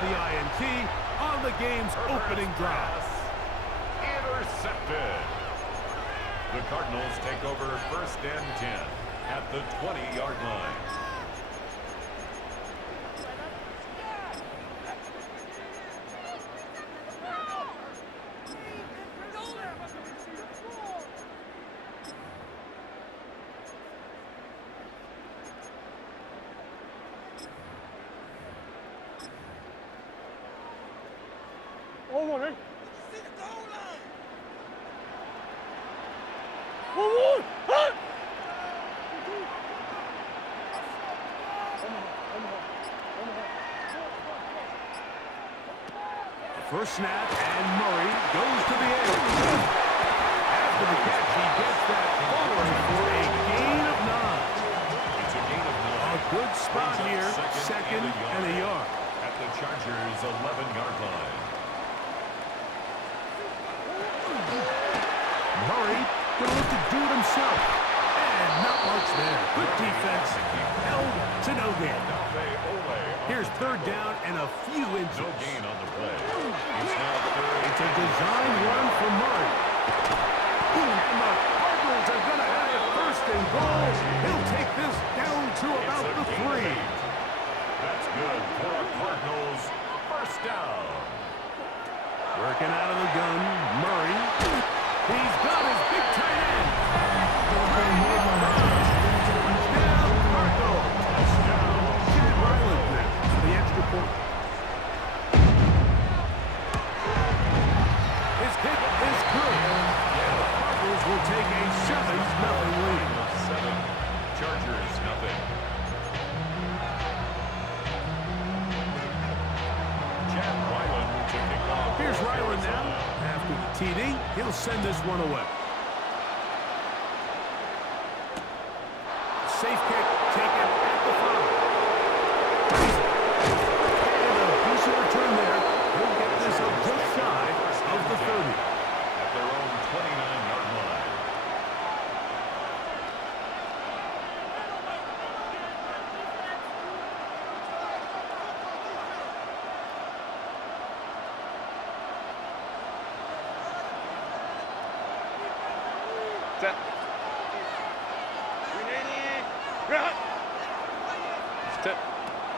the INT on the game's opening drive. Intercepted. The Cardinals take over 1st and 10 at the 20-yard line. First snap, and Murray goes to the edge. After the catch, he gets that forward for a gain of 9. It's a gain of 9. A good spot here, second and a yard. At the Chargers' 11-yard line. Murray going to do it himself. And not much there. Good defense. Held to no gain. Here's 3rd down and a few inches. No gain on the play. It's now 3rd. It's a design run for Murray. And the Cardinals are going to have it 1st and goal. He'll take this down to about the 3. That's good for the Cardinals. 1st down. Working out of the gun, Murray. He's got his big tight end. Touchdown, Cardinals. Touchdown. King Reggie now for the extra point. His kick is good. Yeah, the Cardinals will take a 7-0 lead. 7. Chargers, nothing. Here's Ryland now. After the TD, he'll send this one away. Safe kick taken at the 5. And a decent return there. He'll get this up just shy of the 30. At their own 29-yard line.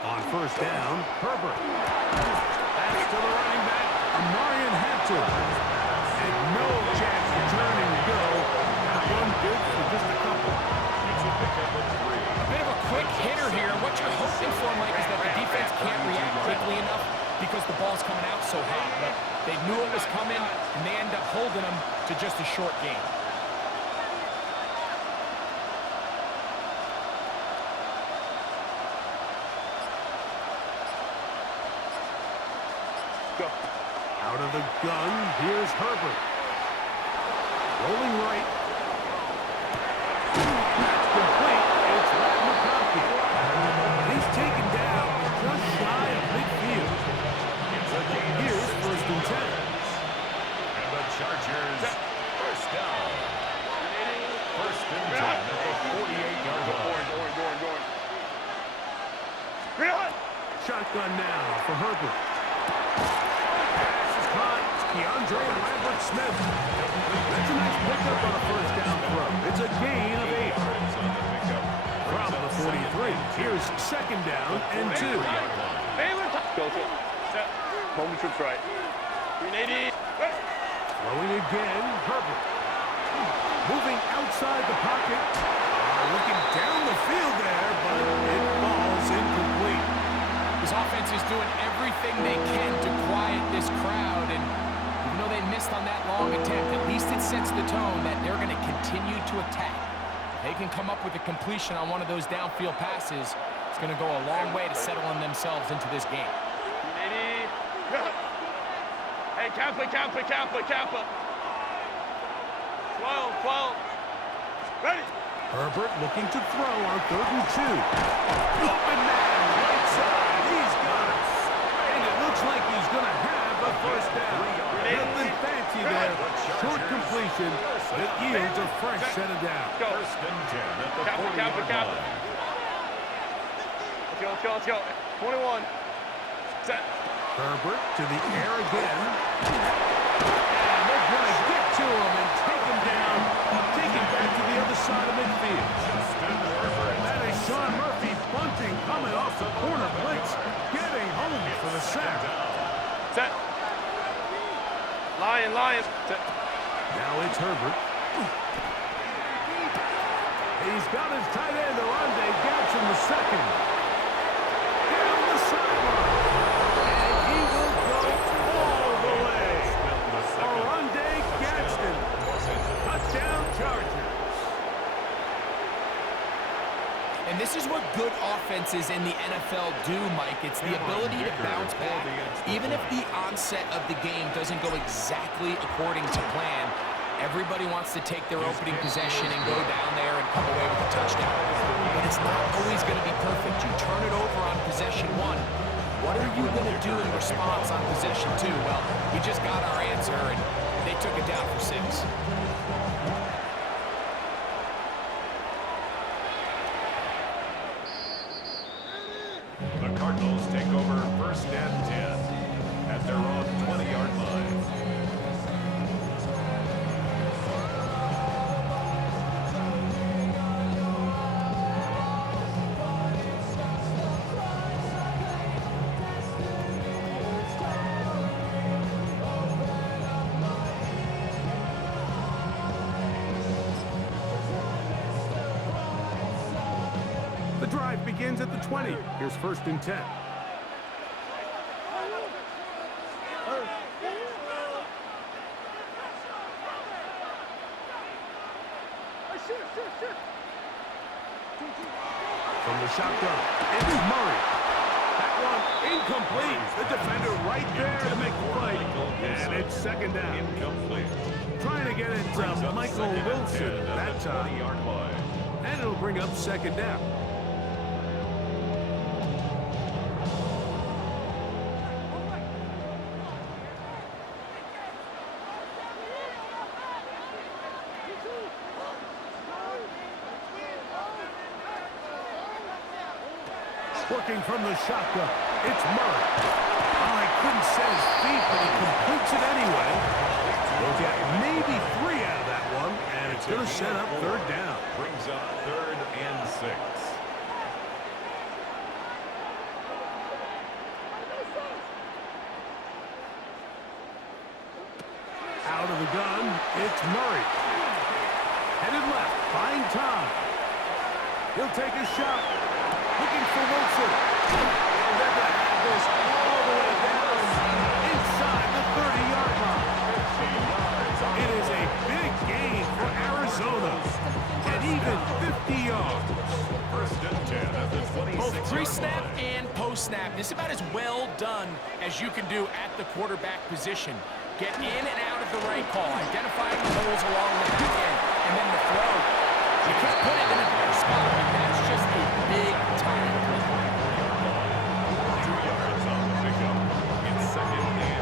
On 1st down, Herbert. That's to the running back. Amarian had to. And no chance to turn and go. That one good for just a couple. It's a pickup of 3. A bit of a quick hitter here. What you're hoping for, Mike, is that the defense can't react quickly enough because the ball's coming out so hot. But they knew it was coming, and they end up holding them to just a short game. Out of the gun, here's Herbert. Rolling right. That's complete. It's Matt McConkey. He's taken down just shy of midfield. Here's 1st and 10. And the Chargers, 1st down. 1st and 10 at the 48-yard line. Shotgun now for Herbert. Pass is caught. Keandre Lambert-Smith. That's a nice pickup on a 1st down throw. It's a gain of 8. From the 43. Here's 2nd down and 2. Go to set. Moment trips right. 380. Throwing again, Herbert. Moving outside the pocket. Looking down the field there, but it falls incomplete. This offense is doing everything they can to quiet this crowd, and even though they missed on that long attempt, at least it sets the tone that they're going to continue to attack. If they can come up with a completion on one of those downfield passes, it's going to go a long way to settling themselves into this game. 380. Hey, Kappa. 12. Ready. Herbert looking to throw on 3rd and 2. Open man, right side. He's got it. And it looks like he's going to have a 1st down. Nothing fancy there. Short completion, but it yields a fresh set of downs. 1st and 10 at the 40-yard line. Let's go. 21. Set. Herbert to the air again. And they're going to get to him and take him down, take him back to the other side of midfield. That is Sean Murphy bunting, coming off the corner blitz, getting home for the sack. Set. Lion. Set. Now it's Herbert. He's got his tight end, Arande Gadsden, the second. Down the sideline. And he will go all the way. Arande Gadsden. Touchdown Chargers. And this is what good offenses in the NFL do, Mike. It's the ability to bounce back. Even if the onset of the game doesn't go exactly according to plan, everybody wants to take their opening possession and go down there and come away with a touchdown. But it's not always going to be perfect. You turn it over on possession one. What are you going to do in response on possession two? Well, we just got our answer, and they took it down for 6. The Cardinals take over 1st and 10 at their own 20-yard line. The drive begins at the 20. Here's 1st and 10. From the shotgun, it's Murray. That one incomplete. The defender right there to make the play. And it's 2nd down. Incomplete. Trying to get it to Michael Wilson that time. 20-yard line. And it'll bring up 2nd down. Working from the shotgun, it's Murray. Oh, he couldn't set his feet, but he completes it anyway. They'll get maybe 3 out of that one, and it's going to set up 3rd down. Brings up 3rd and 6. Out of the gun, it's Murray. Headed left, find time. He'll take a shot. Looking for Wilson. And they're going to have this all the way down inside the 30-yard line. It is a big gain for Arizona. And even 50 yards. 1st and 10 at the 26-yard Both line. pre-snap and post-snap. This is about as well done as you can do at the quarterback position. Get in and out of the right call, identifying the holes along the back end, and then the throw. You can't put it in a better spot. I mean, that's just a big-time play. 2 yards on the pickup. It's 2nd and 8.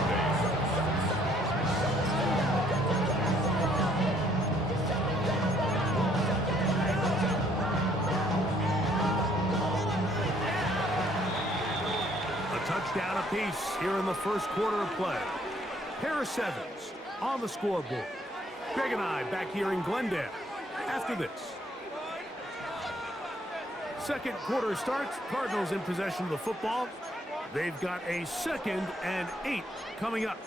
A touchdown apiece here in the 1st quarter of play. Harris Evans on the scoreboard. Greg and I back here in Glendale after this. 2nd quarter starts. Cardinals in possession of the football. They've got a 2nd and 8 coming up.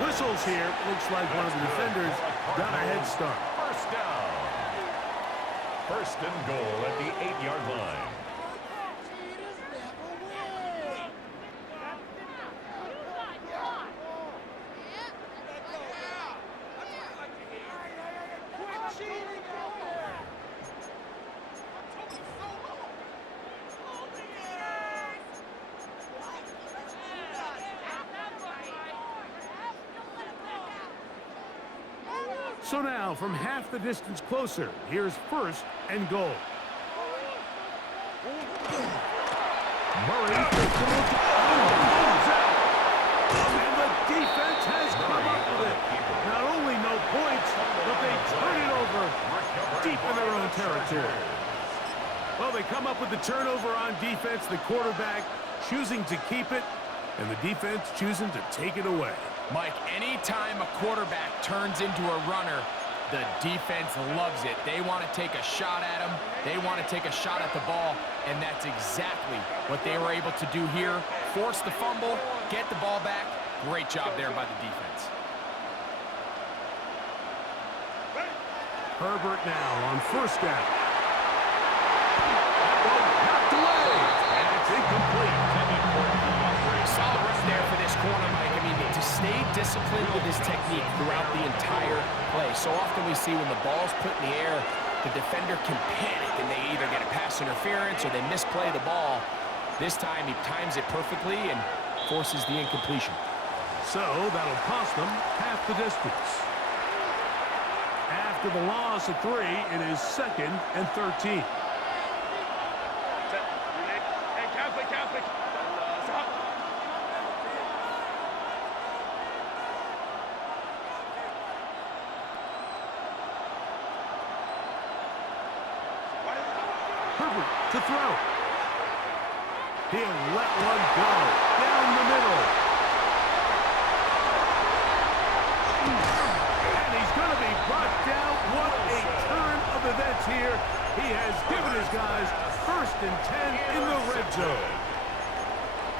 Whistles here. Looks like one of the defenders got a head start. 1st down. 1st and goal at the 8-yard line. So now, from half the distance closer, here's first and goal. Murray takes a look. And the defense has come up with it. Not only no points, but they turn it over deep in their own territory. Well, they come up with the turnover on defense, the quarterback choosing to keep it, and the defense choosing to take it away. Mike, anytime a quarterback turns into a runner, the defense loves it. They want to take a shot at him. They want to take a shot at the ball, and that's exactly what they were able to do here. Force the fumble, get the ball back. Great job there by the defense. Herbert now on first down. Knocked away, and it's incomplete. Solid run there for this corner, Mike. I mean, to stay disciplined with his technique throughout the entire play. So often we see when the ball's put in the air, the defender can panic, and they either get a pass interference or they misplay the ball. This time, he times it perfectly and forces the incompletion. So that'll cost them half the distance. After the loss of 3, it is 2nd and 13. Herbert to throw. He'll let one go down the middle. And he's going to be brought down. What a turn of events here. He has given his guys 1st and 10 in the red zone.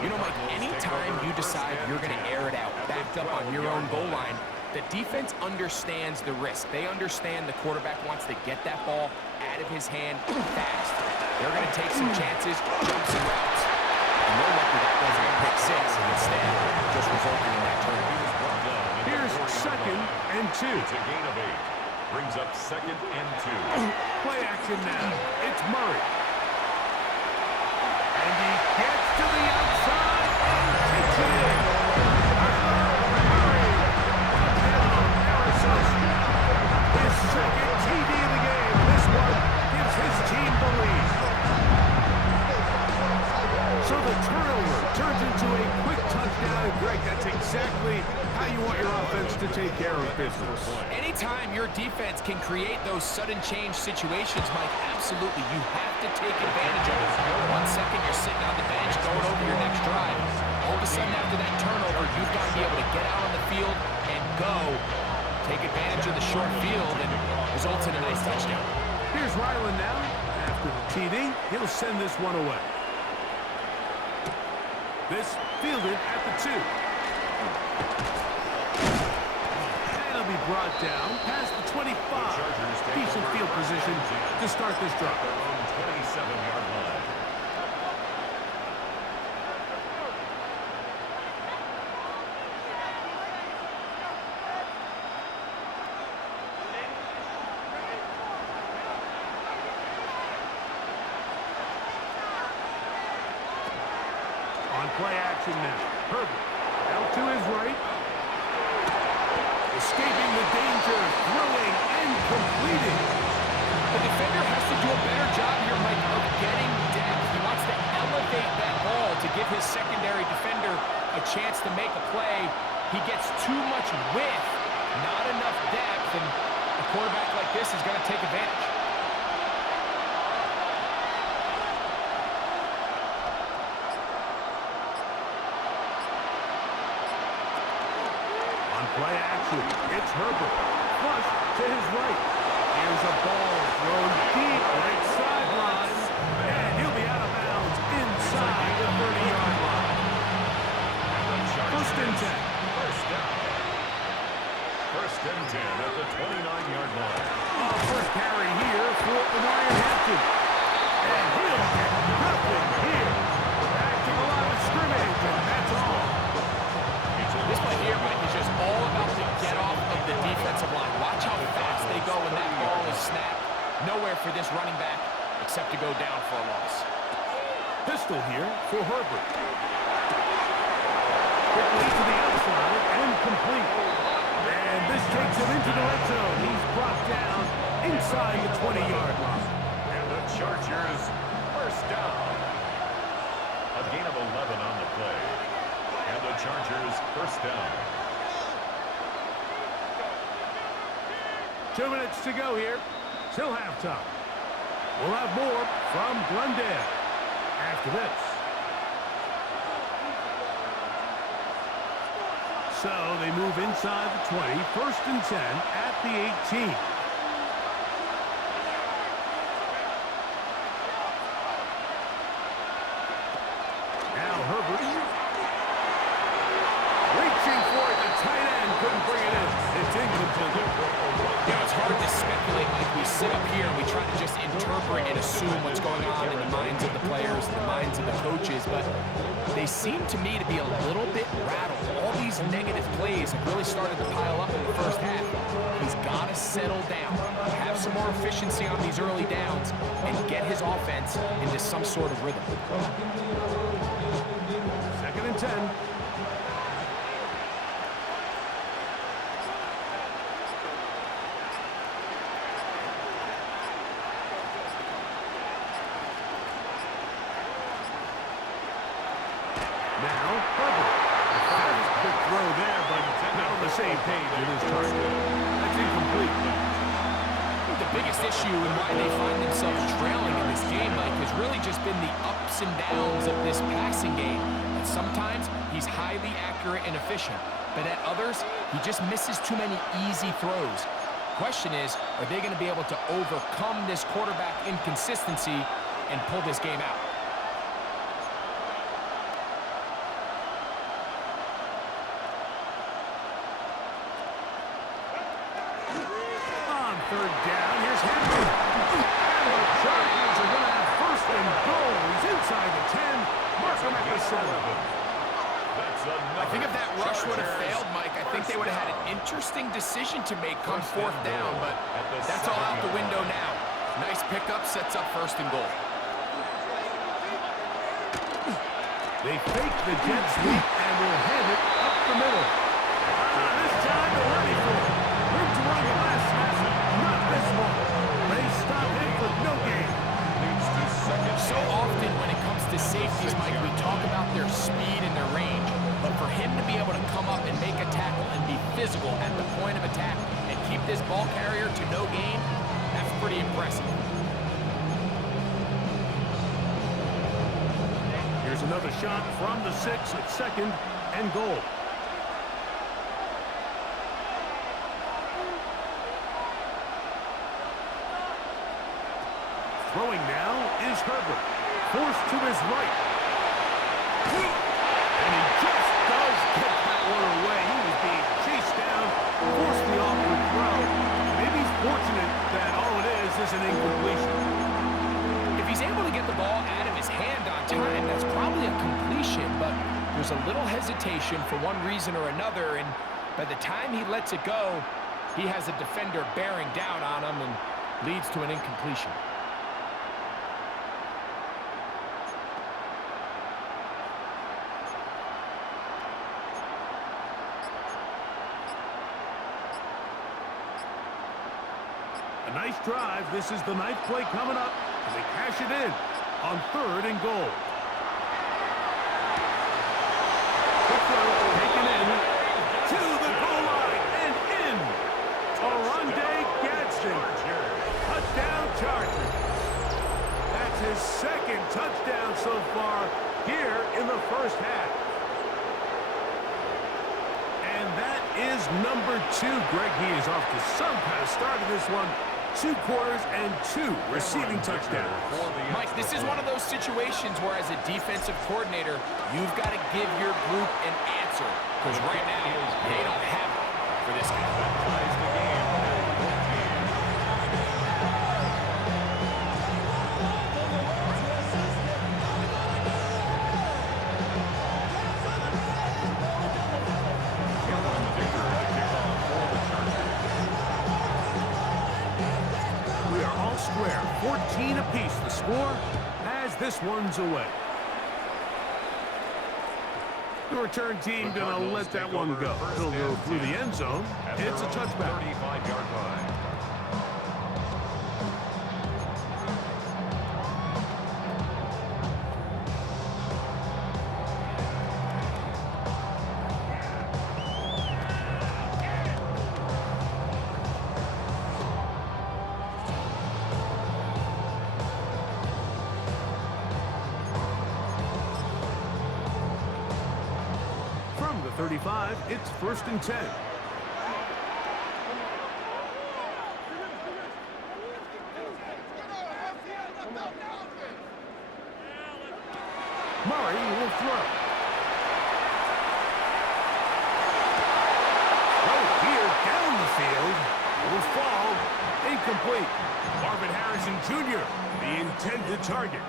You know, Mike, anytime you decide you're going to air it out, backed up on your own goal line, the defense understands the risk. They understand the quarterback wants to get that ball out of his hand fast. They're going to take some chances, jumps and routes. And they're lucky that wasn't a pick six, and instead just resulting in that turnover. Here's 2nd and 2. It's a gain of 8. Brings up 2nd and 2. Play action now. It's Murray. And he gets to the outside and takes it in. Murray. Touchdown, Arizona. His 2nd TD of the game. This one gives his team the lead. So the turnover turns into a quick touchdown. And Greg, that's exactly how you want your offense to take care of business. Anytime your defense can create those sudden change situations, Mike, absolutely, you have to take advantage of it. 1 second, you're sitting on the bench going over your next drive. All of a sudden, after that turnover, you've got to be able to get out on the field and go. Take advantage of the short field and results in a nice touchdown. Here's Ryland now. After the TD, he'll send this one away. This fielded at the 2. And he'll be brought down past the 25. Decent field position to start this drive. Their own 27-yard line. On play action now. Herbert out to his right. Escaping the danger, throwing and completing. The defender has to do a better job here, Mike, of getting depth. He wants to elevate that ball to give his secondary defender a chance to make a play. He gets too much width, not enough depth, and a quarterback like this is going to take advantage. Play action. It's Herbert. Flush to his right. Here's a ball thrown deep right sideline. And he'll be out of bounds inside the 30-yard line. 1st and 10. First down. 1st and 10 at the 29-yard line. First carry here for Ryan Hampton. And he'll get nothing here. Back to the line of scrimmage, and that's all. This play here, Mike, is just all about the get-off of the defensive line. Watch how fast they go when that ball is snapped. Nowhere for this running back except to go down for a loss. Pistol here for Herbert. Quickly to the outside and complete. And this takes him into the red zone. He's inside the 20-yard line. And the Chargers first down. A gain of 11 on the play. And the Chargers first down. 2 minutes to go here. Till halftime. We'll have more from Glendale after this. So they move inside the 20. First and 10 at the 18. Now Herbert. Reaching for it. The tight end couldn't bring it in. It's incomplete. You know, it's hard to speculate. Like, we sit up here and we try to just interpret and assume what's going on in the minds of the players, the minds of the coaches, but they seem to me to be a little bit rattled. All these negative plays have really started to pile up in the first half. He's got to settle down, have some more efficiency on these early downs, and get his offense into some sort of rhythm. Second and 10. Now, Herbert. Good throw there, but not on the same page with his target. That's incomplete. I think the biggest issue and why they find themselves trailing in this game, Mike, has really just been the ups and downs of this passing game. And sometimes he's highly accurate and efficient, but at others, he just misses too many easy throws. Question is, are they going to be able to overcome this quarterback inconsistency and pull this game out? Third down, here's Henry. And the Chargers are going to have first and goal. He's inside the 10. Mark him at the 7. I think if that rush would have failed, Mike, I think they would have had an interesting decision to make come fourth down, but that's all out the window now. Nice pickup, sets up first and goal. They fake the jet sweep and will hand it up the middle. This time they're ready for it. Room to run the last snap. Not this one. They stop him for no gain. So often when it comes to safeties, Mike, we talk about their speed and their range. But for him to be able to come up and make a tackle and be physical at the point of attack and keep this ball carrier to no gain, that's pretty impressive. Here's another shot from the 6 at second and goal. Throwing now is Herbert. Forced to his right. And he just does get that one away. He was being chased down, forced the awkward throw. Maybe he's fortunate that all it is an incompletion. If he's able to get the ball out of his hand on time, that's probably a completion, but there's a little hesitation for one reason or another, and by the time he lets it go, he has a defender bearing down on him and leads to an incompletion. A nice drive. This is the 9th play coming up, and they cash it in on 3rd and goal. Quick throw, taken in to the goal line and in. Oronde Gadsden. Touchdown Chargers. That's his 2nd touchdown so far here in the first half. And that is number 2. Greg, he is off to some kind of start in this one. 2 quarters and 2 receiving touchdowns. Mike, this is one of those situations where as a defensive coordinator, you've got to give your group an answer. Because right now, they don't have it for this guy. Square, 14 apiece. The score as this one's away. The return team gonna let that one go. He'll go through the end zone. It's a touchback. 35-yard line. 35. It's 1st and 10. Murray will throw. Oh, here down the field. Will fall. Incomplete. Marvin Harrison Jr., the intended target.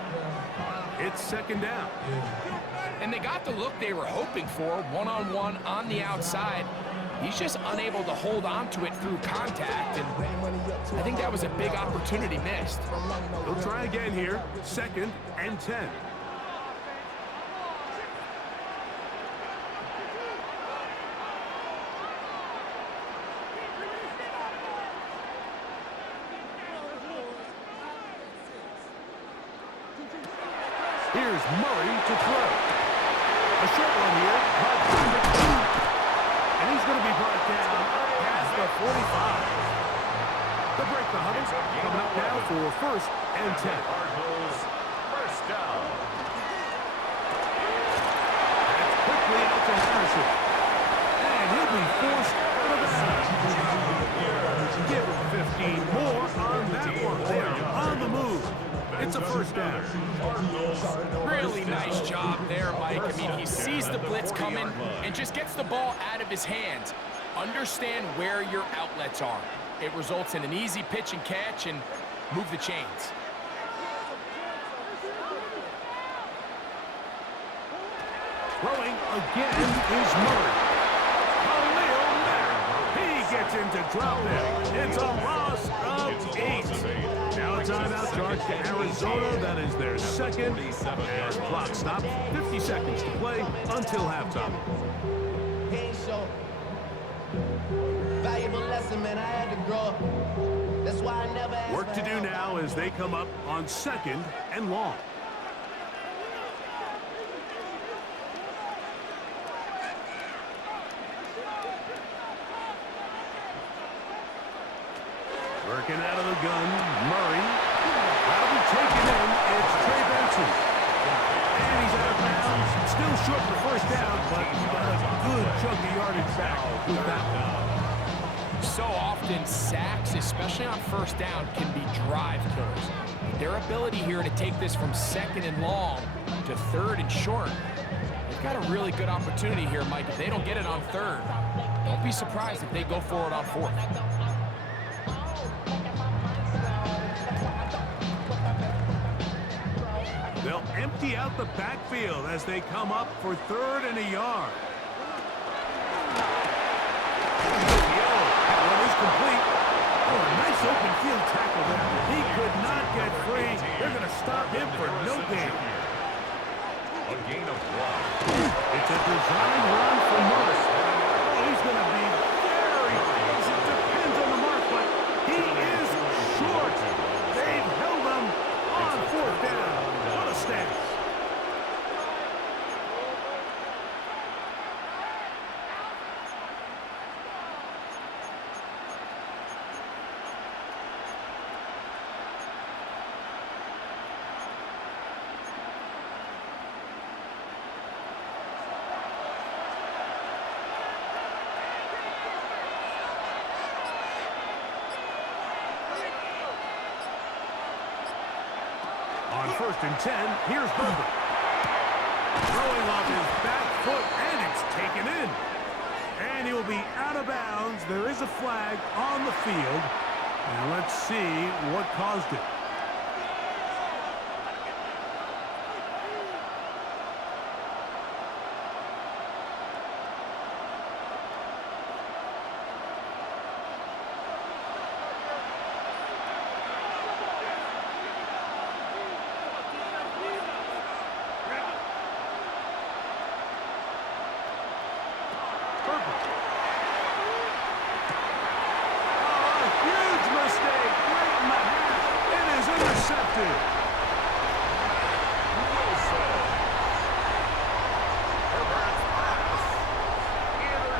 It's 2nd down. And they got the look they were hoping for, one-on-one on the outside. He's just unable to hold on to it through contact, and I think that was a big opportunity missed. They'll try again here, 2nd and 10. Here's Murray to throw. A short one here. And he's going to be brought down past the 45. The break the huddle. Coming up now for 1st and 10. Cardinals, 1st down. That's quickly out to Harrison. And he'll be forced out of bounds. Give him 15 more on that one. They are on the move. It's a 1st down. Really nice job there, Mike. I mean, he sees the blitz coming and just gets the ball out of his hands. Understand where your outlets are. It results in an easy pitch and catch and move the chains. Throwing again is Murray. Khalil Mack. He gets into drop it. It's a loss of 8. Now a timeout charge to Arizona. That is their 2nd. As clock stops, 50 seconds to play until halftime. Valuable lesson, man. I had to grow up. That's why I never asked. Work to do now as they come up on 2nd and long. Working out of the gun, Murray. That'll be taken in. It's Trey Benson. And he's out of bounds. Still short for 1st down, but a good chunk of yardage back with that one. So often, sacks, especially on 1st down, can be drive killers. Their ability here to take this from 2nd and long to 3rd and short, they've got a really good opportunity here, Mike. If they don't get it on 3rd, don't be surprised if they go for it on 4th. They'll empty out the backfield as they come up for 3rd and a yard. That one is complete. Oh, a nice open field tackle there. He could not get free. They're going to stop him for no gain. A gain of 1. It's a design run for Murray. Oh, he's going to be very close. It depends on the mark, but he is short. They've held him on 4th down. What a stance. On 1st and 10, here's Herbert. Throwing off his back foot, and it's taken in. And he will be out of bounds. There is a flag on the field. And let's see what caused it.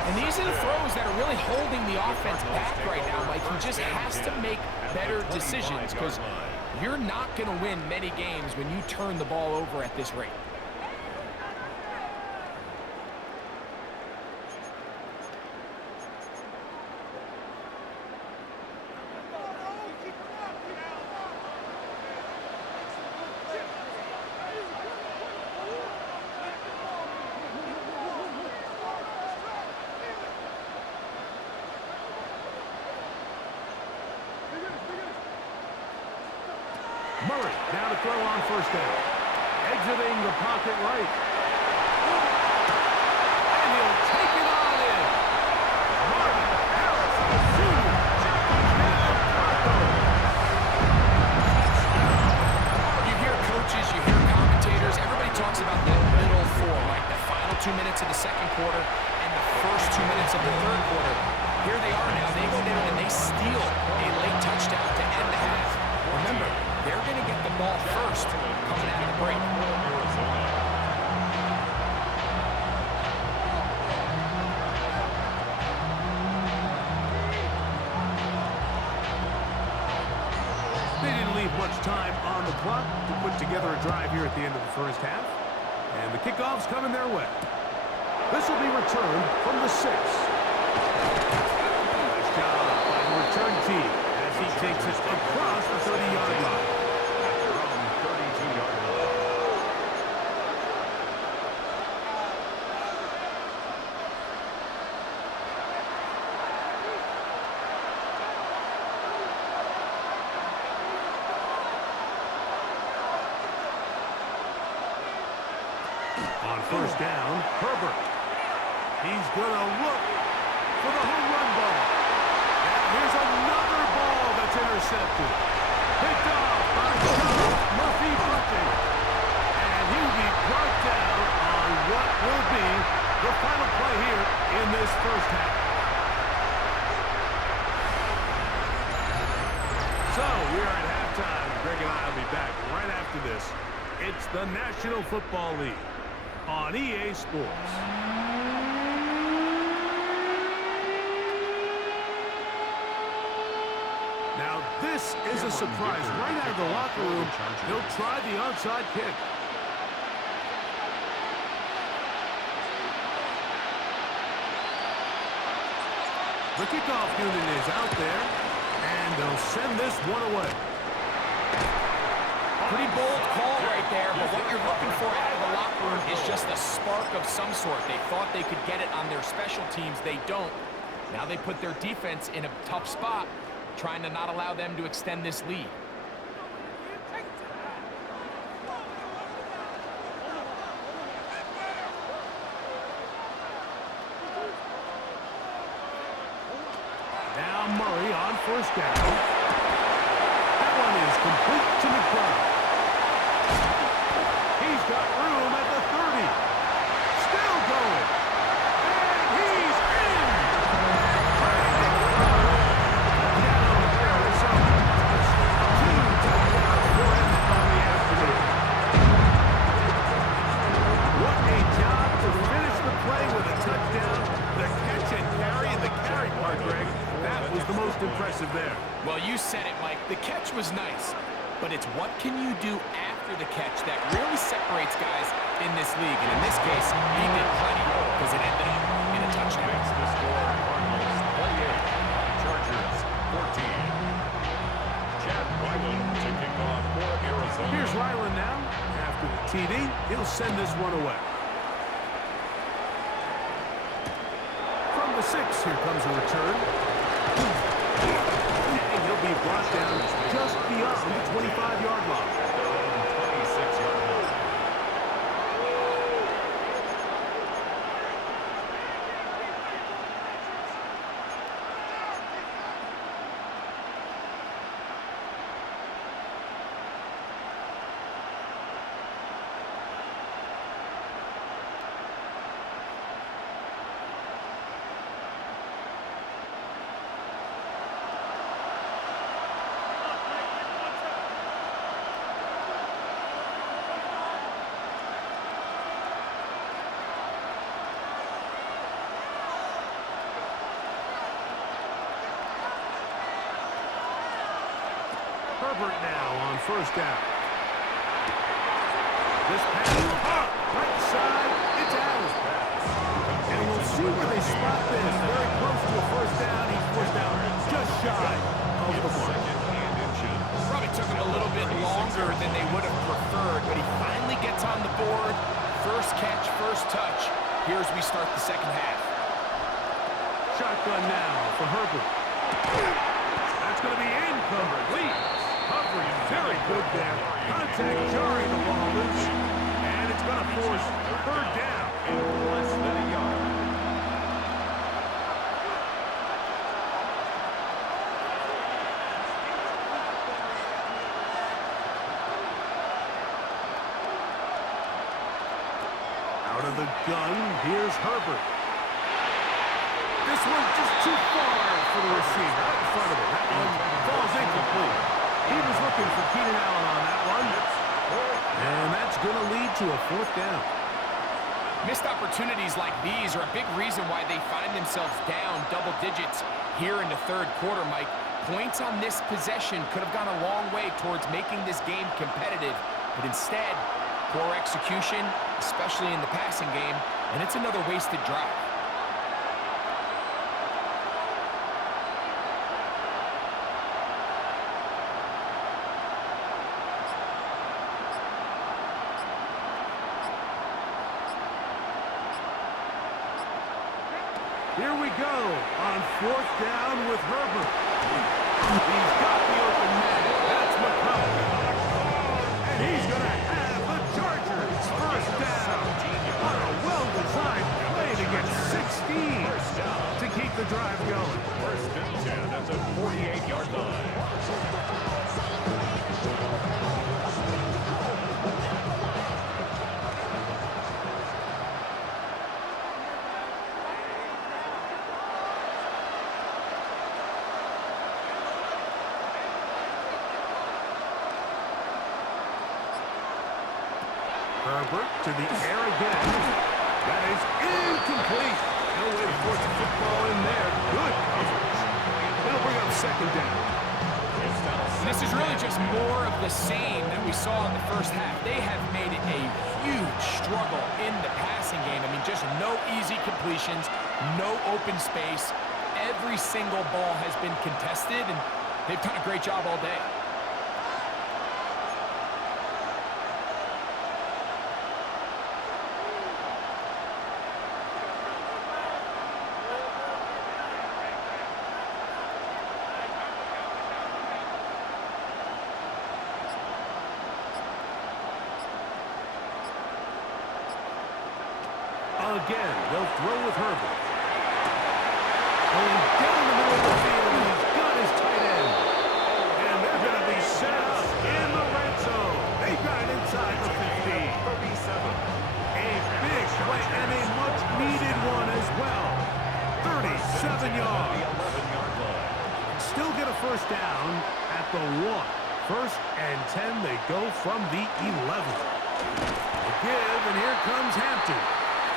And these are the throws that are really holding the offense back right now. Like, he just has to make better decisions because you're not going to win many games when you turn the ball over at this rate. Murray now to throw on first down. Exiting the pocket right. And he'll take it on in. Marvin Harrison, the senior. Touchdown, Broncos. You hear coaches, you hear commentators, everybody talks about that middle four, like the final 2 minutes of the second quarter and the first 2 minutes of the third quarter. Here they are now. They go down and they steal a late touchdown to end the half. Remember, they're going to get the ball first coming out of the break. They didn't leave much time on the clock to put together a drive here at the end of the first half. And the kickoff's coming their way. This will be returned from the 6. Nice job by the return team as he takes it across the 30-yard line. From 32-yard line. On first down, Herbert. He's going to look for the home run ball. And here's another ball that's intercepted. Picked off by Sean Murphy-Bunting. And he will be brought down on what will be the final play here in this first half. So we are at halftime. Greg and I will be back right after this. It's the National Football League on EA Sports. Now this is a surprise right out of the locker room. He'll try the onside kick. The kickoff unit is out there, and they'll send this one away. Pretty bold call right there, but what you're looking for out of the locker room is just a spark of some sort. They thought they could get it on their special teams. They don't. Now they put their defense in a tough spot, trying to not allow them to extend this lead. Now Murray on first down. That one is complete to McBride. He's got room at the 30. Still going. And he's in. Down Arizona. 2 touchdowns for him on the afternoon. What a job to finish the play with a touchdown. The catch and carry and the carry part, Greg. That was the most impressive there. Well, you said it, Mike. The catch was nice, but it's what can you do after the catch that really separates guys in this league. And in this case, he did plenty because it ended up in a touchdown. Makes the score Cardinals 28, Chargers 14. Chad Ryland to kick off for Arizona. Here's Ryland now. After the TD, he'll send this one away. From the 6, here comes a return. And he'll be brought down just beyond the 25-yard line. At their own 26-yard line. Herbert now on first down. This pass up, right side, it's Adams' pass. And we'll see where they spot this. Very close to a first down. He's pushed out just shy of the mark. Probably took him a little bit longer than they would have preferred, but he finally gets on the board. First catch, first touch. Here as we start the second half. Shotgun now for Herbert. That's going to be incomplete. Recovery very good there. Contact jarring the ball loose. And it's going to force third down. And less than a yard. Out of the gun, here's Herbert. This one just too far for the receiver. Out in front of him. That one falls incomplete. He was looking for Keenan Allen on that one. And that's going to lead to a fourth down. Missed opportunities like these are a big reason why they find themselves down double digits here in the third quarter, Mike. Points on this possession could have gone a long way towards making this game competitive. But instead, poor execution, especially in the passing game, and it's another wasted drive. Here we go on fourth down with Herbert. He's got the open man. That's McCollum. And he's going to have the Chargers first down. On a well-designed play to get 16 to keep the drive going. First and 10 at the 48-yard line. Herbert to the air again. That is incomplete. No way to force the football in there. Good coverage. They'll bring up second down. This is really just more of the same that we saw in the first half. They have made it a huge struggle in the passing game. I mean, just no easy completions, no open space. Every single ball has been contested, and they've done a great job all day. Again, they'll throw with Herbert. Going down the middle of the field, and he's got his tight end. And they're going to be set up in the red zone. They got it inside the 15. A big play and a much-needed one as well. 37 yards. Still get a first down at the 1. First and 10, they go from the 11. A give, and here comes Hampton.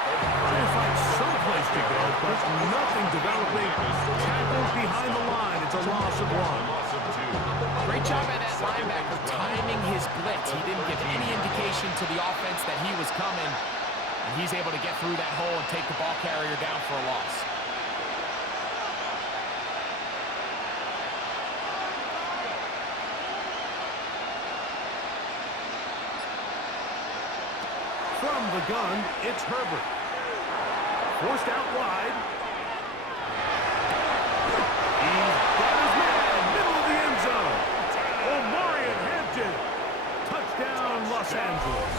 Trying to find someplace to go, but nothing developing. Tackled behind the line. It's a loss of 1. Great job by that linebacker timing his blitz. He didn't give any indication to the offense that he was coming, and he's able to get through that hole and take the ball carrier down for a loss. From the gun, it's Herbert. Forced out wide. He's got his man, middle of the end zone. Omarion Hampton. Touchdown, Los Angeles.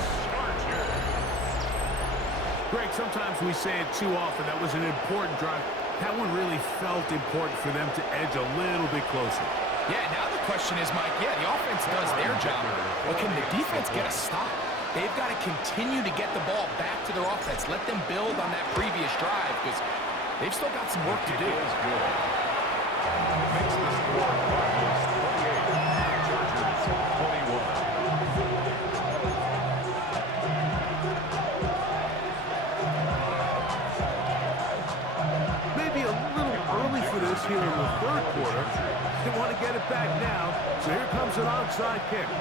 Greg, sometimes we say it too often. That was an important drive. That one really felt important for them to edge a little bit closer. Yeah, now the question is, Mike, the offense does their job, but can the defense get a stop? They've got to continue to get the ball back to their offense. Let them build on that previous drive because they've still got some work to do. Makes the score Cardinals 28, Chargers 21. Maybe a little early for this here in the third quarter. They want to get it back now, so here comes an onside kick.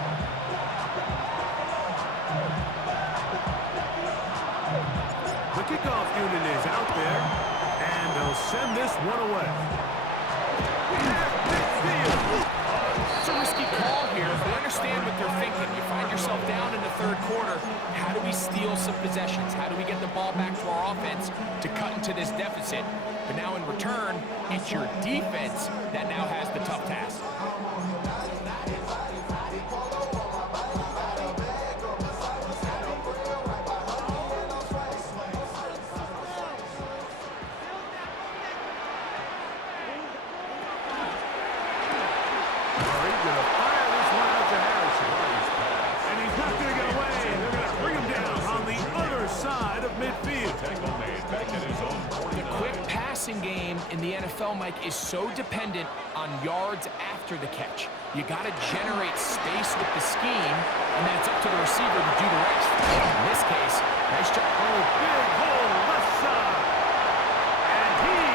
The kickoff unit is out there, and they'll send this one away. It's a risky call here, but I understand what they're thinking. You find yourself down in the third quarter. How do we steal some possessions? How do we get the ball back to our offense to cut into this deficit? But now in return, it's your defense that now has the tough task. passing game in the NFL, Mike, is so dependent on yards after the catch. You got to generate space with the scheme, and then it's up to the receiver to do the rest. In this case, nice job. Oh, big hole left side. And he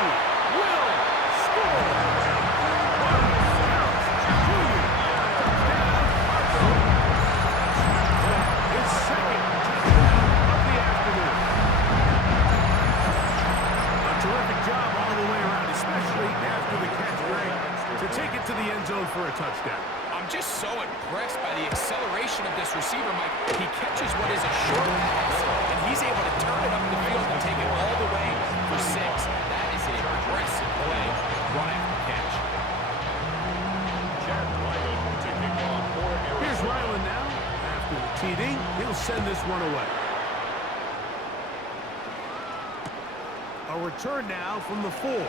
will score. His second touchdown of the afternoon. A terrific job all the way around, especially after the catch, Greg, to take it to the end zone for a touchdown. I'm just so impressed by the acceleration of this receiver, Mike. He catches what is a short pass, and he's able to turn it up the field and take it all the way for 6. That is an impressive play right after the catch. Here's Ryland now. After the TD, he'll send this one away. A return now from the 4. And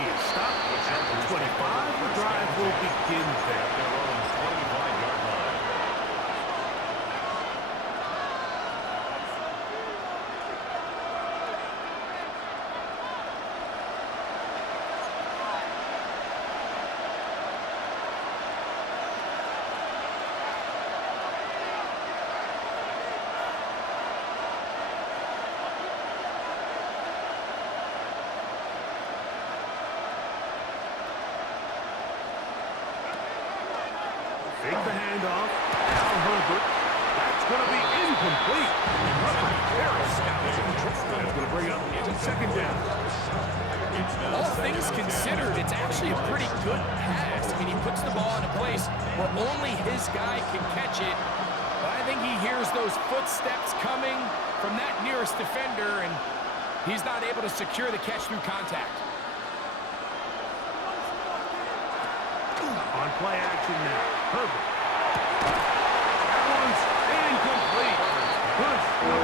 he is stopped at the 25. The drive will begin there. Take the handoff. Now Herbert. That's going to be incomplete. That's going to bring up second down. All things considered, it's actually a pretty good pass. I mean, he puts the ball in a place where only his guy can catch it. But I think he hears those footsteps coming from that nearest defender, and he's not able to secure the catch through contact. On play action now. Herbert. That one's incomplete. Push. The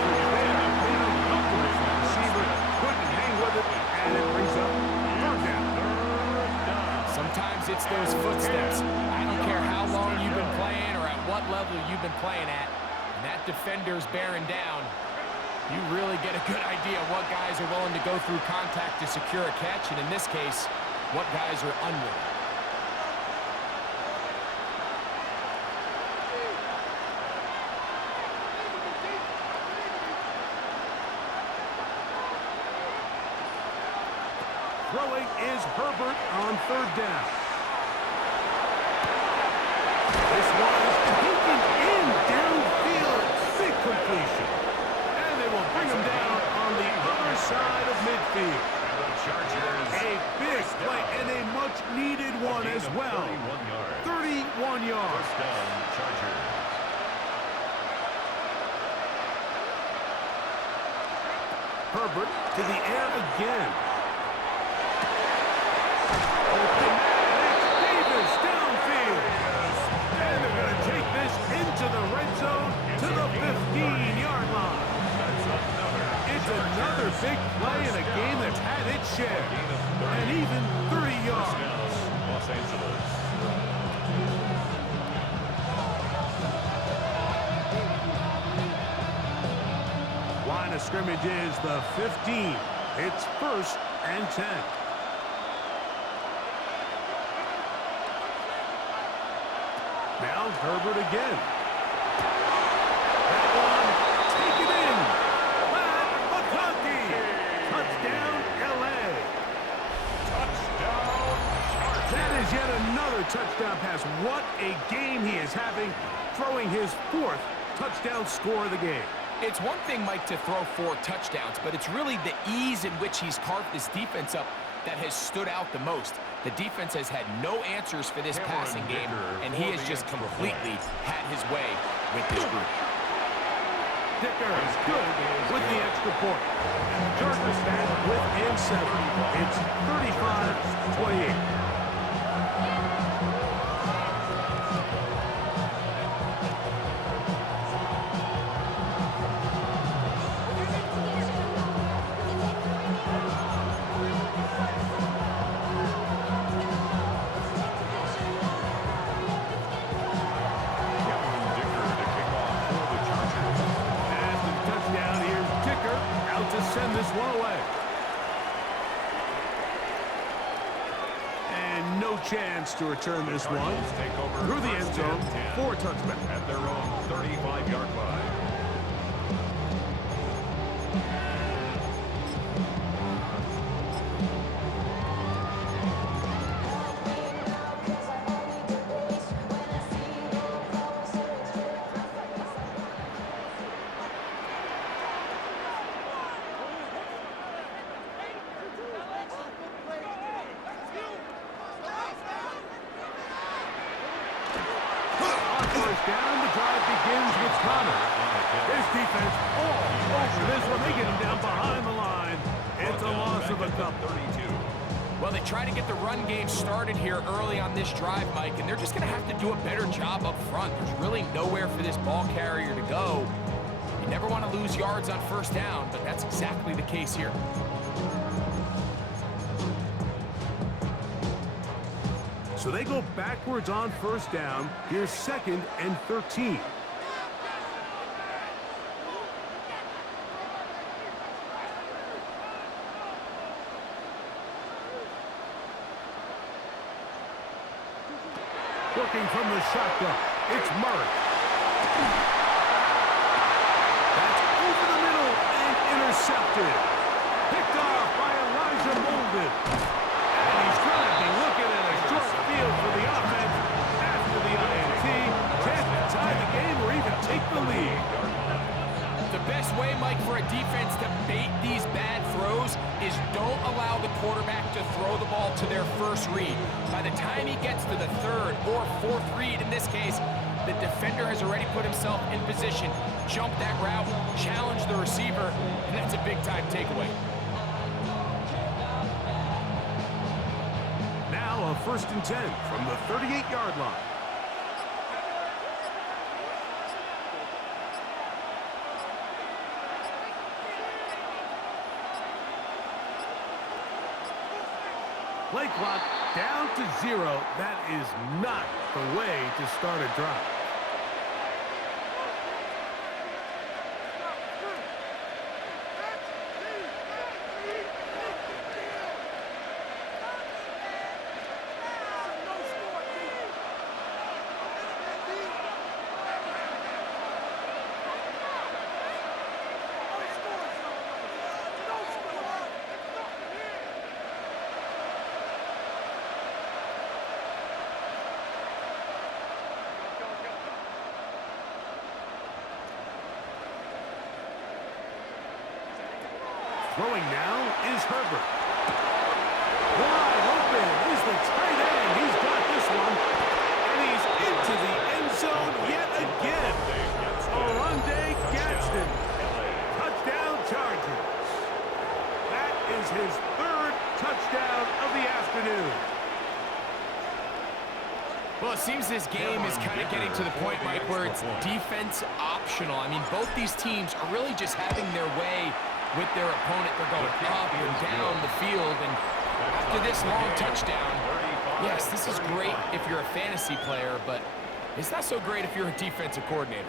receiver couldn't hang with it, and it brings up third down. Sometimes it's those footsteps. I don't care how long you've been playing or at what level you've been playing at. And that defender's bearing down. You really get a good idea of what guys are willing to go through contact to secure a catch, and in this case, what guys are unwilling. Throwing is Herbert on third down. This one is taken in downfield. Big completion. And they will bring him down on the other side of midfield. A big play and a much-needed one as well. 31 yards. First down, Chargers. Herbert to the air again. Into the red zone to the 15-yard line. It's another big play in a game that's had its share. And even 30 yards. Los Angeles. Line of scrimmage is the 15. It's 1st and 10. Now Herbert again. That one, take it in. Matt McConkey. Touchdown, L.A. Touchdown, Chargers. That is yet another touchdown pass. What a game he is having, throwing his 4th touchdown score of the game. It's one thing, Mike, to throw 4 touchdowns, but it's really the ease in which he's carved this defense up that has stood out the most. The defense has had no answers for this passing game, and he has just completely had his way with this group. Dicker is good with the extra point. And the Chargers stand within 7. It's 35-28. Send this one away. no chance to return this one. Take over Through the end zone, 4 touchdowns. at their own 35-yard line. First down, the drive begins with Connor. His defense all over this one. They get him down behind the line. It's a loss of a couple. 32. Well, they try to get the run game started here early on this drive, Mike, and they're just going to have to do a better job up front. There's really nowhere for this ball carrier to go. You never want to lose yards on first down, but that's exactly the case here. So they go backwards on first down. Here's 2nd and 13. Working from the shotgun, it's Murray. That's over the middle and intercepted. Picked off by Elijah Molden. And he's going to be looking at a short field for the offense after the INT. Chance to tie the game or even take the lead. The best way, Mike, for a defense to bait these bad throws is don't allow the quarterback to throw the ball to their first read. By the time he gets to the 3rd or 4th read, in this case, the defender has already put himself in position, jump that route, challenge the receiver, and that's a big-time takeaway. Now a 1st and 10 from the 38-yard line. Play clock down to 0. That is not the way to start a drive. Throwing now is Herbert. Wide open is the tight end. He's got this one. And he's into the end zone yet again. Oronde Gadsden. Touchdown Chargers. That is his 3rd touchdown of the afternoon. Well, it seems this game is kind of getting to the point, Mike, where it's defense optional. I mean, both these teams are really just having their way with their opponent. They're going up and down the field, and after this long touchdown, yes, this is great if you're a fantasy player, but it's not so great if you're a defensive coordinator.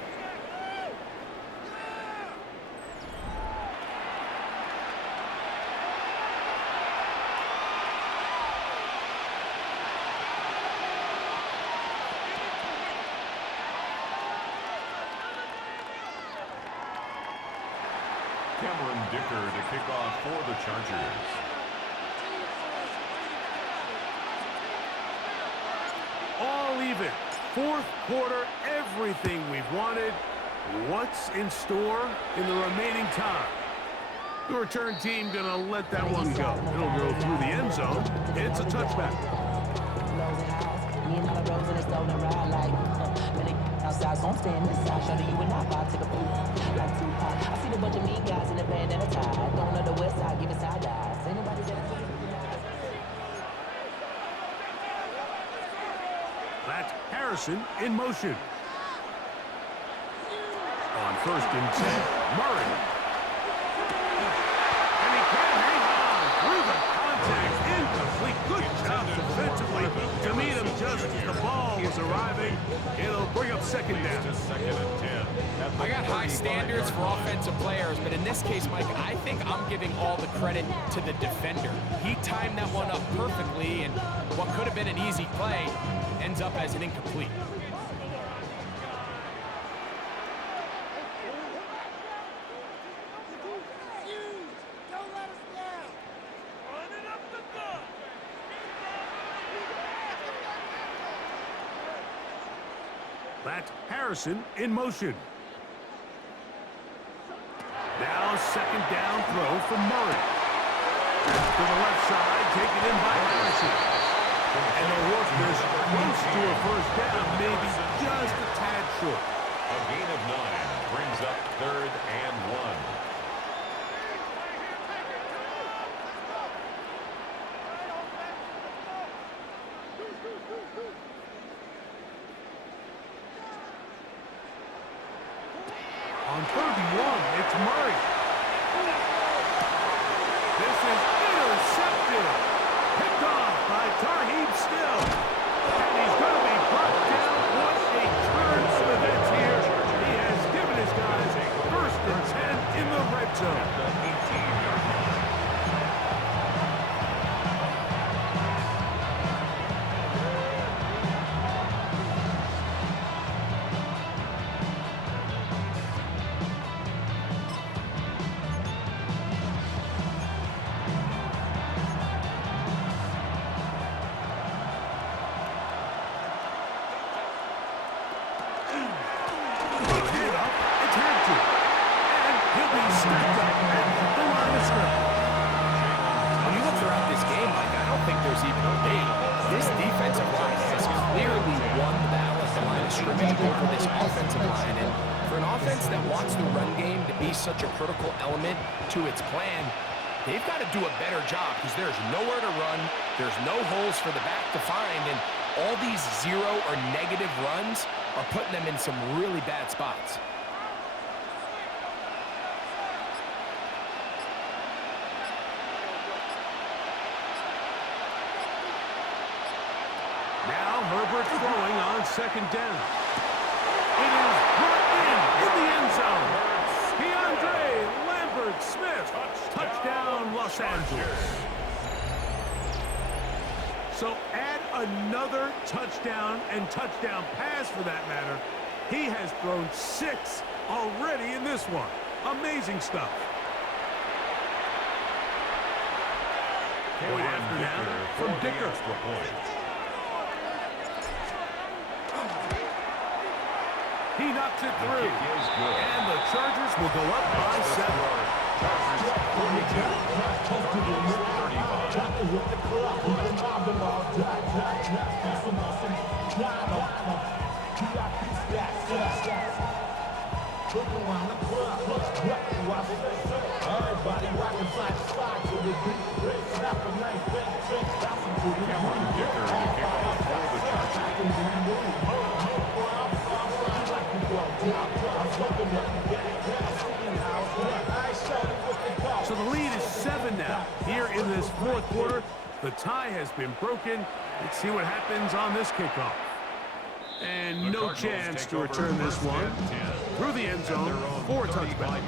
Dicker to kick off for the Chargers. All even. 4th quarter, everything we've wanted. What's in store in the remaining time? The return team gonna let that one go. It'll go through the end zone. It's a touchback. Outside, so I'm staying inside, showing you and I vibe to the food. Like Tupac, I see a bunch of mean guys in the band and a tie. Going to the west side, giving side eyes. Ain't nobody that That's Harrison in motion. On 1st and 10, Murray. And he can't hang on through the contact. Incomplete. Good job defensively to meet him just as the ball was arriving. It'll bring up on second down. To second and 10. I got high standards for offensive players, but in this case, Mike, I think I'm giving all the credit to the defender. He timed that one up perfectly, and what could have been an easy play ends up as an incomplete. That's Harrison in motion. Now second down throw from Murray. To the left side, taken in by Harrison. And they'll work this close to a first down, maybe just a tad short. A gain of 9 brings up 3rd and 1. On 3rd and 1, it's Murray. This is intercepted. Picked off by Tarheeb Still. And he's going to be brought down. What a turn of events here. He has given his guys a 1st and 10 in the red zone. When you look throughout this game, Mike, I don't think there's even a debate. This defensive line has clearly won the battle at the line of scrimmage over this offensive line. And for an offense that wants the run game to be such a critical element to its plan, they've got to do a better job because there's nowhere to run, there's no holes for the back to find, and all these 0 or negative runs are putting them in some really bad spots. Now Herbert throwing on second down. It is brought in the end zone. DeAndre Lambert-Smith. Touchdown, Los Angeles. So add another touchdown and touchdown pass for that matter. He has thrown 6 already in this one. Amazing stuff. Point after now from Dicker. He knocks it through. And the Chargers will go up by 7. So the lead is 7 now. Here in this 4th quarter, the tie has been broken. Let's see what happens on this kickoff. And no chance to return this one through the end zone for a touchback.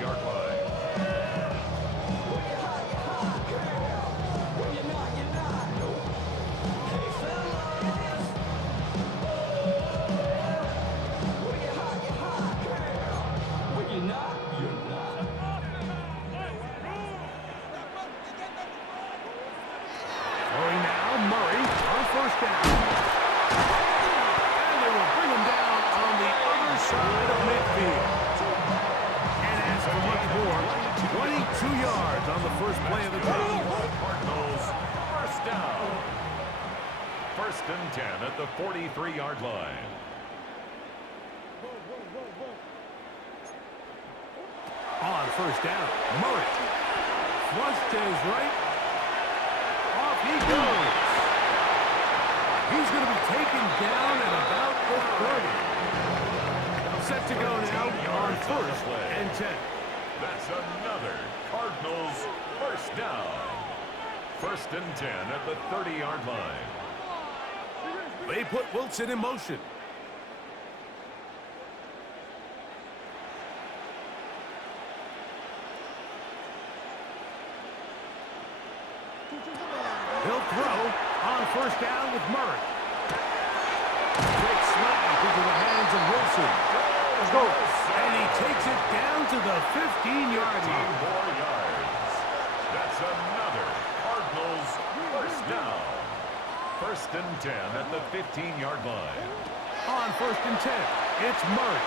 Throwing now, Murray on first down. And they will bring him down on the other side of midfield. And as for much more, 22 yards on the first play of the game. Cardinals, first down. 1st and 10 at the 43-yard line. On first down, Murray. Flush to his right. Off he goes. He's going to be taken down at about the 30. Set to go now on 1st and 10. That's another Cardinals first down. 1st and 10 at the 30-yard line. They put Wilson in motion. He'll throw on first down with Murray. Quick slant into the hands of Wilson. Let's go. And he takes it down to the 15-yard 15 line. more yards. That's another Cardinals first down. First and 10 at the 15-yard line. On first and 10, it's Murray.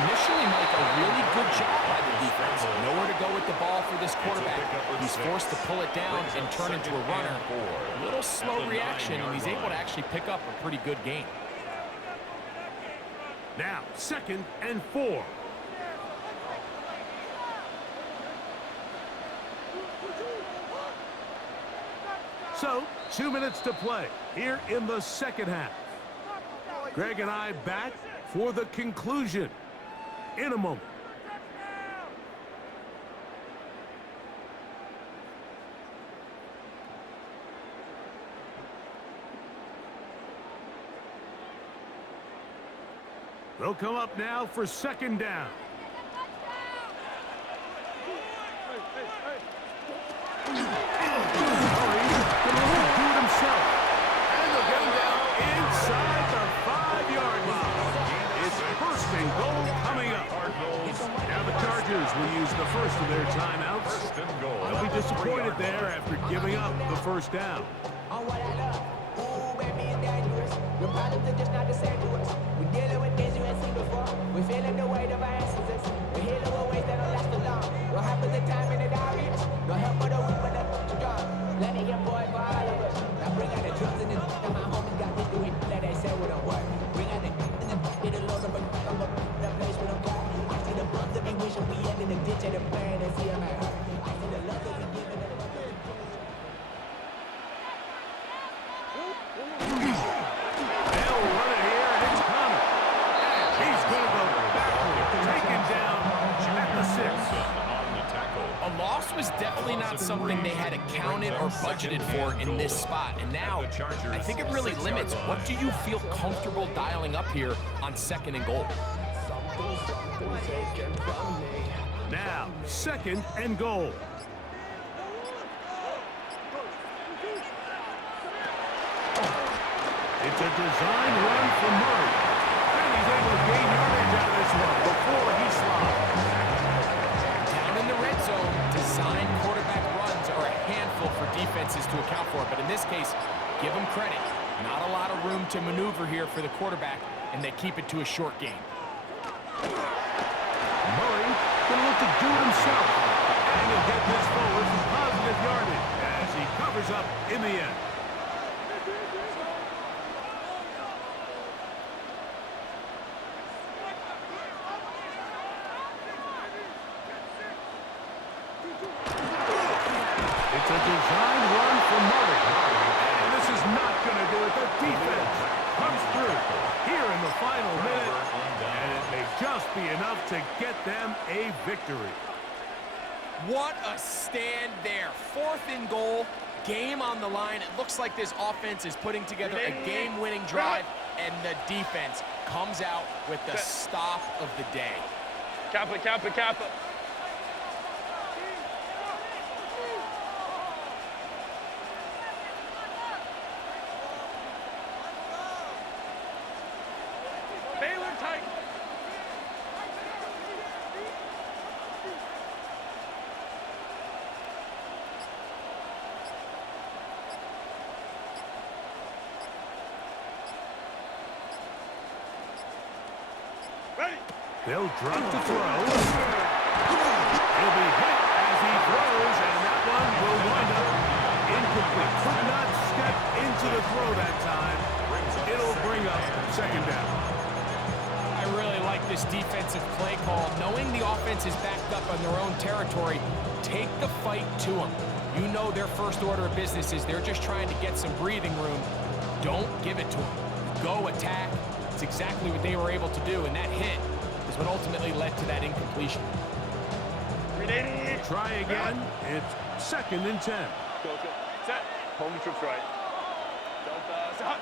Initially, Mike, a really good job by the defense. Nowhere to go with the ball for this quarterback. He's forced to pull it down and turn into a runner. A little slow reaction, and he's able to actually pick up a pretty good gain. Now, 2nd and 4. So, 2 minutes to play here in the second half. Greg and I back for the conclusion in a moment. They'll come up now for 2nd down. Will use the first of their timeouts. They'll be disappointed there after giving up the first down. On what I love. Ooh, baby, it's dangerous. Your problems are just not the same to us. We're dealing with things you ain't seen before. We're feeling the weight of our ancestors. We're healing with ways that don't last too long. What happens in time in the diaries? No help for the weak, but the strong. Letting your boy for all of us. Now bring out the drums and the and my homies got this doing that they say wouldn't work. Bring out the and the get a load of a the place with them got. I see the bumps that we wish we had in the ditch of the plan and see them hurt. I see the love that we give in the They'll run it here, and it's Connor. And he's going to go backward, taken down at the 6. A loss was definitely not something they had accounted or budgeted for in this spot. And now, I think it really limits what do you feel comfortable dialing up here on 2nd and goal. Now, 2nd and goal. It's a design run for Murray. And he's able to gain yardage out of this one before he slides. Down in the red zone, design quarterback runs are a handful for defenses to account for. But in this case, give them credit. Not a lot of room to maneuver here for the quarterback, and they keep it to a short game. Murray going to look to do it himself. And he'll get this forward for positive yardage as he covers up in the end. It's a design run for Murray. And this is not going to do it. The defense comes through here in the final minute. And it may just be enough to get them a victory. What a stand there. 4th and goal, game on the line. It looks like this offense is putting together a game-winning drive, and the defense comes out with the stop of the day. Kappa, kappa, kappa. Baylor tight. Ready. They'll drop to throw. He'll be hit as he throws, and that one will wind up incomplete. Could not step into the throw that time. It'll bring up 2nd down. I really like this defensive play call. Knowing the offense is backed up on their own territory, take the fight to them. You know their first order of business is they're just trying to get some breathing room. Don't give it to them. Go attack. It's exactly what they were able to do, and that hit is what ultimately led to that incompletion. Try again. It's 2nd and 10. Go, go. Set. Home trips right. Delta, set.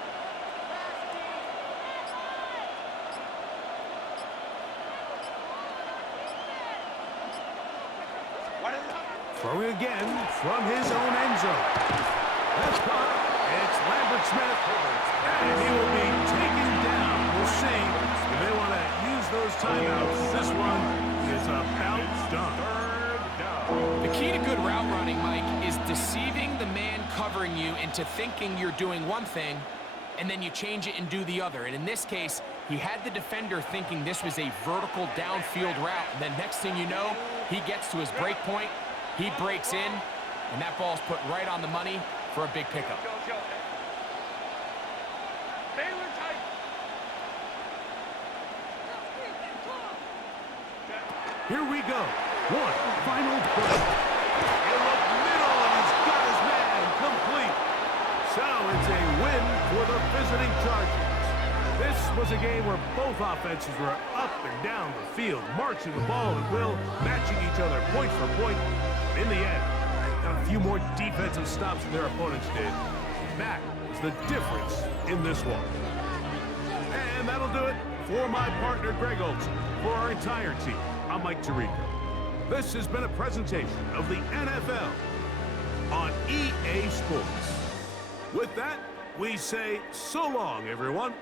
Throwing again from his own end zone. That's caught. It's Lambert Smith. And he will be taken down. We'll see if they want to use those timeouts. This one is about done. Third down. The key to good route running, Mike, is deceiving the man covering you into thinking you're doing one thing, and then you change it and do the other. And in this case, he had the defender thinking this was a vertical downfield route. And then next thing you know, he gets to his break point, he breaks in, and that ball's put right on the money for a big pickup. Go. Baylor tight. Here we go. One final play. In the middle, and he's got his man complete. So it's a win for the visiting Chargers. This was a game where both offenses were up and down the field, marching the ball at will, matching each other point for point. In the end, got a few more defensive stops than their opponents did. That is the difference in this one. And that'll do it for my partner, Greg Olson. For our entire team, I'm Mike Tirico. This has been a presentation of the NFL on EA Sports. With that, we say so long, everyone.